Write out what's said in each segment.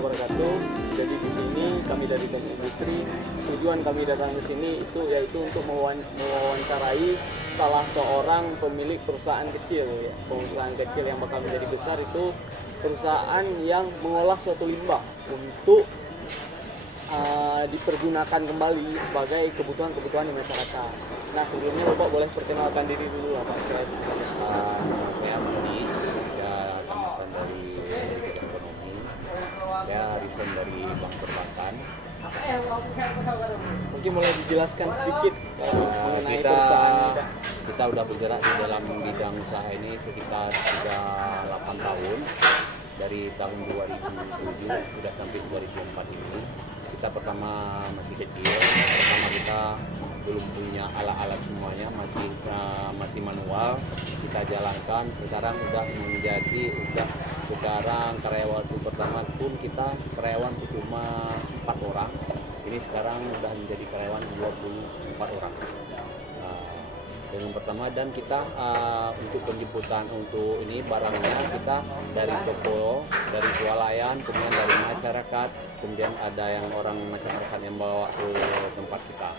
wabarakatuh. Jadi di sini kami dari Gandhi Industri, tujuan kami datang ke sini itu yaitu untuk mewawancarai salah seorang pemilik perusahaan kecil. Ya. Perusahaan kecil yang bakal menjadi besar itu perusahaan yang mengolah suatu limbah untuk dipergunakan kembali sebagai kebutuhan-kebutuhan di masyarakat. Nah, sebelumnya Bapak boleh perkenalkan diri dulu lah Pak. Saya Mudi, saya tamatan dari ekonomi. Saya resign dari Bank Perbankan. Mungkin boleh dijelaskan sedikit mengenai kita perusahaan kita. Kita udah bergerak di dalam bidang usaha ini sekitar 8 tahun. Dari tahun 2007 sudah sampai 2004 ini. Kita pertama masih kecil, pertama kita belum punya alat-alat semuanya, masih manual. Kita jalankan, sekarang sekarang karyawan itu pertama pun kita karyawan cuma 4 orang. Ini sekarang sudah menjadi karyawan 24 orang. Dengan pertama, dan kita untuk penjemputan untuk ini barangnya kita dari toko, dari swalayan, kemudian dari masyarakat, kemudian ada yang orang masyarakat yang bawa ke tempat kita.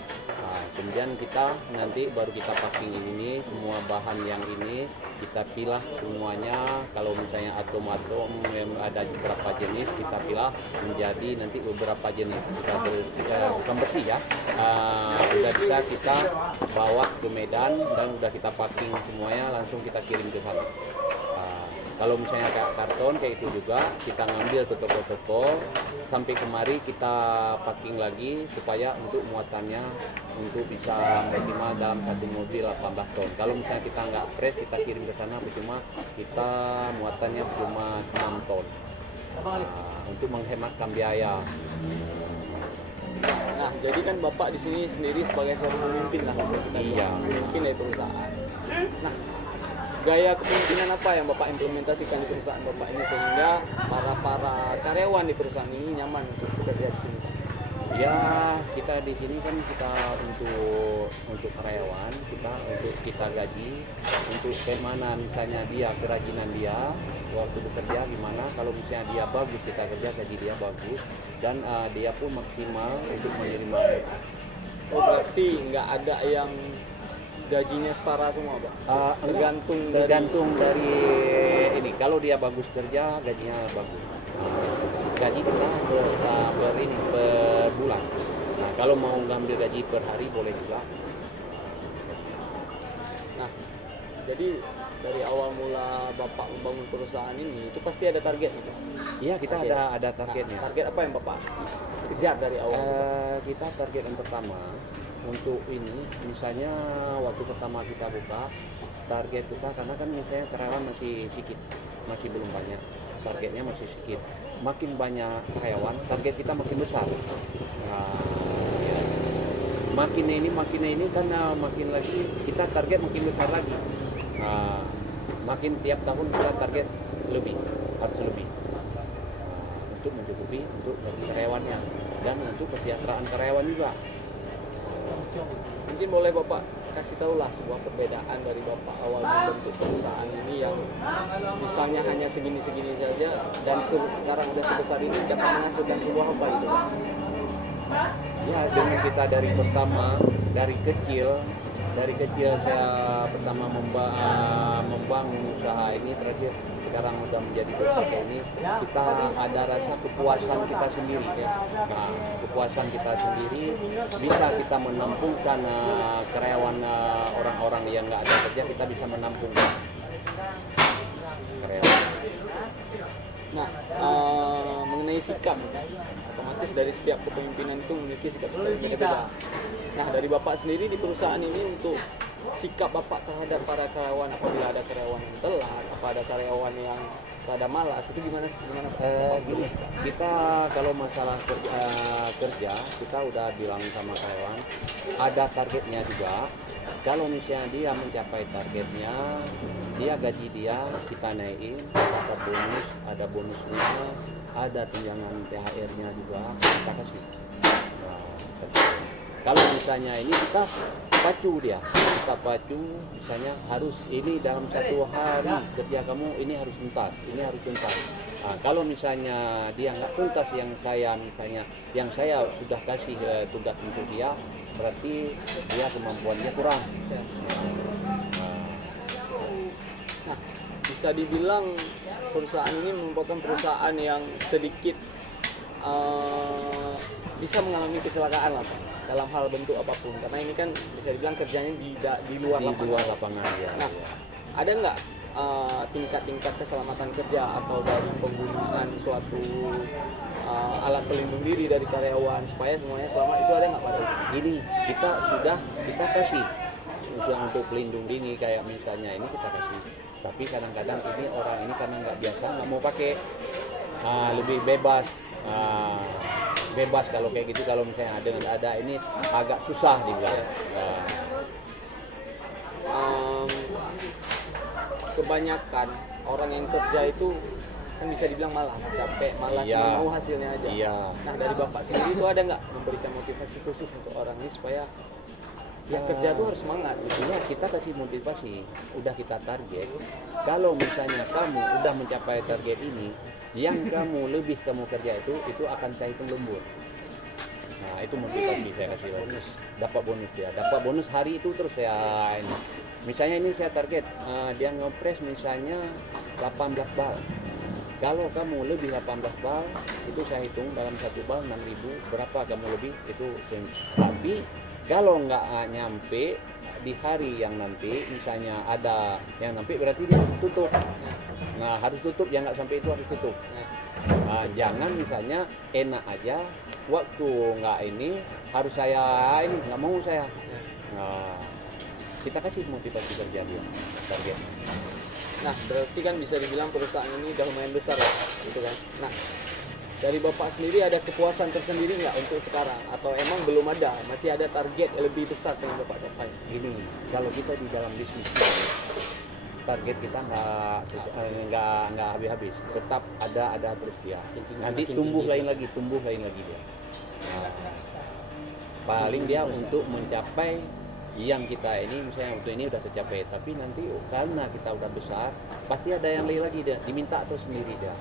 Kemudian kita nanti baru kita packing ini, semua bahan yang ini kita pilah semuanya. Kalau misalnya atom yang ada beberapa jenis kita pilah menjadi nanti beberapa jenis. Kita bukan bersih ya, sudah bisa kita bawa ke Medan dan udah kita packing semuanya, langsung kita kirim ke sana. Kalau misalnya kayak karton kayak itu juga kita ngambil ke toko-toko, sampai kemari kita packing lagi supaya untuk muatannya untuk bisa maksimal dalam satu mobil 18 ton. Kalau misalnya kita nggak press, kita kirim ke sana cuma kita muatannya cuma 6 ton. Untuk menghematkan biaya. Nah, jadi kan Bapak di sini sendiri sebagai seorang pemimpin lah, bisa kita bilang, pemimpin dari perusahaan. Nah, gaya kepemimpinan apa yang Bapak implementasikan di perusahaan Bapak ini sehingga para karyawan di perusahaan ini nyaman untuk bekerja di sini, Pak? Ya, kita di sini kan kita untuk karyawan, kita gaji, untuk bagaimana misalnya dia kerajinan dia waktu bekerja gimana. Kalau misalnya dia bagus, kita kerja gaji dia bagus, dan dia pun maksimal untuk menerima. Oh, berarti nggak ada yang gajinya setara semua, Pak? Tergantung dari ini. Kalau dia bagus kerja, gajinya bagus. Gaji kita per bulan. Nah, kalau mau ngambil gaji per hari boleh juga. Nah, jadi dari awal mula Bapak membangun perusahaan ini itu pasti ada target, Pak? Iya, kita ada targetnya. Nah, target apa yang Bapak kejar dari awal? Kita target yang pertama untuk ini, misalnya waktu pertama kita buka, target kita karena kan misalnya karyawan masih sedikit, masih belum banyak, targetnya masih sedikit. Makin banyak karyawan, target kita makin besar. Nah, ya. makin ini karena makin lagi kita target makin besar lagi. Nah, makin tiap tahun kita target harus lebih untuk mencukupi untuk bagi karyawannya dan untuk kesejahteraan karyawan juga. Mungkin boleh Bapak kasih tahu lah sebuah perbedaan dari Bapak awal membentuk perusahaan ini yang misalnya hanya segini-segini saja dan sekarang udah sebesar ini dapat menghasilkan sebuah apa itu, Pak? Ya, dengan kita dari kecil saya pertama membangun usaha ini, terakhir sekarang udah menjadi besar kayak ini, kita ada rasa kepuasan kita sendiri ya. Nah, kepuasan kita sendiri bisa kita menampungkan karyawan, orang-orang yang nggak ada kerja, kita bisa menampungkan karyawan. Nah, mengenai sikap, otomatis dari setiap kepemimpinan itu memiliki sikap yang berbeda. Nah, dari Bapak sendiri di perusahaan ini untuk sikap Bapak terhadap para karyawan, apabila ada karyawan yang telat, apa ada karyawan yang rada malas, itu gimana sih? Gini, kita kalau masalah kerja kita udah bilang sama karyawan, ada targetnya juga. Kalau misalnya dia mencapai targetnya, dia gaji dia kita naikin, ada bonusnya, ada tunjangan THR-nya juga kita kasih. Kalau misalnya ini kita pacu misalnya harus ini dalam 1 hari kerja kamu ini harus tuntas, Kalau misalnya dia nggak tuntas yang saya sudah kasih tugas untuk dia, berarti dia kemampuannya kurang. Ya. Nah, Nah, bisa dibilang perusahaan ini merupakan perusahaan yang sedikit bisa mengalami kecelakaan lah Pak, dalam hal bentuk apapun, karena ini kan bisa dibilang kerjanya di luar di lapangan. luar lapangan ya. Nah, ada nggak tingkat-tingkat keselamatan kerja atau dari penggunaan suatu alat pelindung diri dari karyawan supaya semuanya selamat, itu ada nggak Pak? Ini kita kasih untuk pelindung diri, kayak misalnya ini kita kasih, tapi kadang-kadang ini orang ini karena nggak biasa, nggak mau pakai, lebih bebas. Bebas kalau kayak gitu, kalau misalnya ada ini agak susah dibilang. Kebanyakan orang yang kerja itu kan bisa dibilang malas, capek, malas, Iya. cuma mau hasilnya aja. Iya. Nah, dari Bapak sendiri itu ada nggak memberikan motivasi khusus untuk orang ini supaya ya kerja tuh harus semangat gitu? Ya, kita kasih motivasi, udah kita target. Kalau misalnya kamu udah mencapai target ini, yang kamu lebih kamu kerja itu akan saya hitung lembur. Nah, itu motivasi saya kasih bonus, dapat bonus ya, dapat bonus hari itu terus saya ini. Misalnya ini saya target dia ngepres misalnya 18 bal. Kalau kamu lebih 18 bal, itu saya hitung dalam satu bal 6.000, berapa kamu lebih itu. Tapi kalau nggak nyampe di hari yang nanti, misalnya ada yang nanti, berarti dia tutup. Nah, harus tutup, ya nggak sampai itu harus tutup. Jangan misalnya enak aja, waktu nggak ini harus saya ini, nggak mau saya. Nah, kita kasih motivasi kerja dia, target. Nah, berarti kan bisa dibilang perusahaan ini udah lumayan besar ya, gitu kan. Nah, dari Bapak sendiri ada kepuasan tersendiri nggak untuk sekarang? Atau emang belum ada, masih ada target yang lebih besar yang Bapak capai? Ini kalau kita di dalam bisnis ini, target kita nggak habis-habis, tetap ada terus dia. Nanti tumbuh lain lagi dia. Nah, paling dia untuk mencapai yang kita ini, misalnya untuk ini udah tercapai, tapi nanti karena kita udah besar, pasti ada yang lain lagi dia, diminta terus sendiri dia.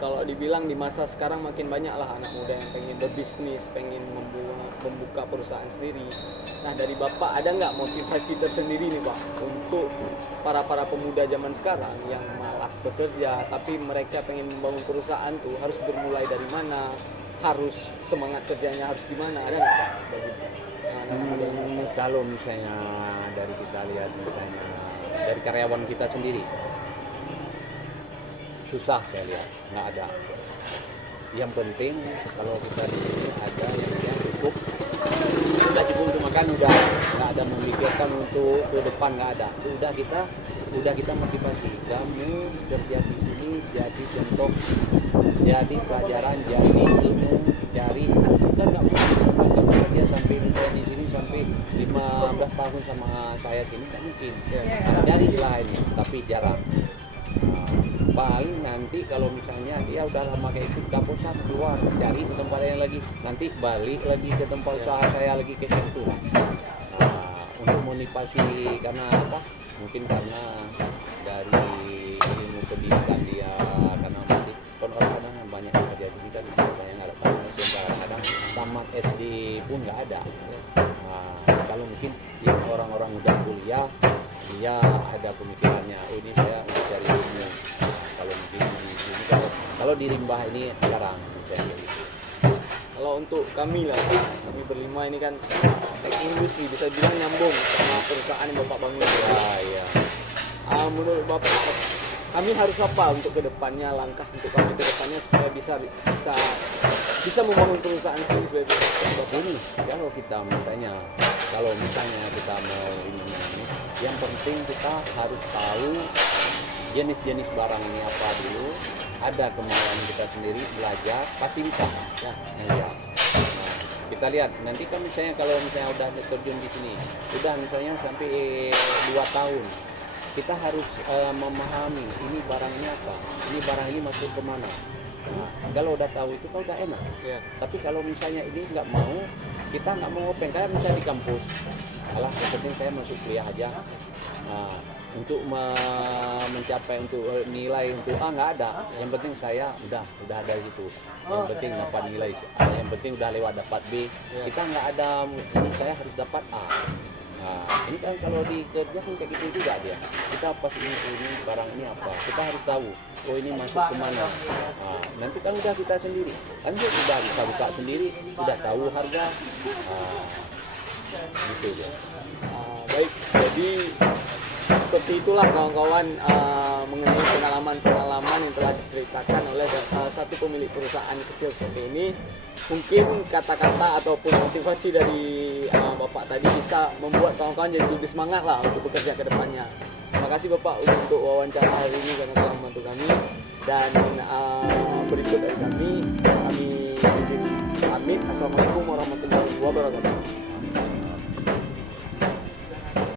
Kalau dibilang di masa sekarang makin banyak lah anak muda yang pengen berbisnis, pengen membuka perusahaan sendiri. Nah, dari Bapak ada nggak motivasi tersendiri nih Pak untuk para pemuda zaman sekarang yang malas bekerja tapi mereka pengen membangun perusahaan tuh harus bermulai dari mana, harus semangat kerjanya harus gimana, ada nggak Pak bagi anak muda yang sekarang? Kalau misalnya dari kita lihat misalnya dari karyawan kita sendiri, susah saya lihat, nggak ada. Yang penting kalau kita di sini ada yang cukup, udah cukup untuk makan, udah nggak ada memikirkan untuk ke depan, nggak ada. Udah kita motivasi, kamu kerja di sini jadi contoh, jadi pelajaran, jadi ilmu, cari ilmu. Kita nggak mungkin kamu kerja sampai misalnya di sini sampai 15 tahun sama saya sini, nggak mungkin. Carilah ini, tapi jarang. Paling nanti kalau misalnya dia udah lama kayak itu, udah bosan, keluar cari ke tempat lain lagi, nanti balik lagi ke tempat usaha saya lagi ke situ. Untuk motivasi karena apa? Mungkin karena dari ilmu pendidikan dia, karena masih kan orang-orang banyak yang kerja di kan saya nggak ada kadang-kadang tamat SD pun nggak ada. Kalau mungkin yang orang-orang udah kuliah, dia ada pemikirannya, oh ini saya untuk cari ilmu. Kalau mungkin di sini, kalau di Limbah ini jarang saya gitu. Kalau untuk kami lah, kami berlima ini kan industri bisa bilang nyambung sama perusahaan yang Bapak bangun. Iya. Menurut Bapak, kami harus apa untuk kedepannya, langkah untuk kami kedepannya supaya bisa membangun perusahaan sendiri sebagai perusahaan? Ini kalau misalnya kita mau ini, yang penting kita harus tahu jenis-jenis barang ini apa dulu, ada kemauan kita sendiri, belajar, pasti bisa. Ya. Nah, kita lihat nanti kan misalnya kalau misalnya udah terjun di sini, udah misalnya sampai 2 tahun, kita harus memahami ini barang ini apa, ini barang ini masuk kemana. Nah, kalau udah tahu itu kan udah enak. Ya. Tapi kalau misalnya ini nggak mau, kita nggak mau open, kayak misalnya di kampus, alah yang penting saya masuk kuliah aja. Nah, untuk mencapai untuk nilai untuk nggak ada. Yang penting saya udah ada gitu. Yang penting dapat nilai. Yang penting udah lewat dapat B. Kita nggak ada ini saya harus dapat A. Nah, ini kan kalau di kerja kan kayak gitu juga dia. Kita pas ini barang ini apa? Kita harus tahu. Oh ini masuk kemana? Nah, nanti kan udah kita sendiri. Kan dia sudah bisa buka sendiri, sudah tahu harga. Gitu dia. Baik, jadi seperti itulah kawan-kawan mengenai pengalaman yang telah diceritakan oleh salah satu pemilik perusahaan kecil seperti ini. Mungkin kata-kata ataupun motivasi dari Bapak tadi bisa membuat kawan-kawan jadi lebih semangat lah untuk bekerja ke depannya. Terima kasih Bapak untuk wawancara hari ini karena telah membantu kami. Dan berikut dari kami izin pamit. Assalamualaikum warahmatullahi wabarakatuh.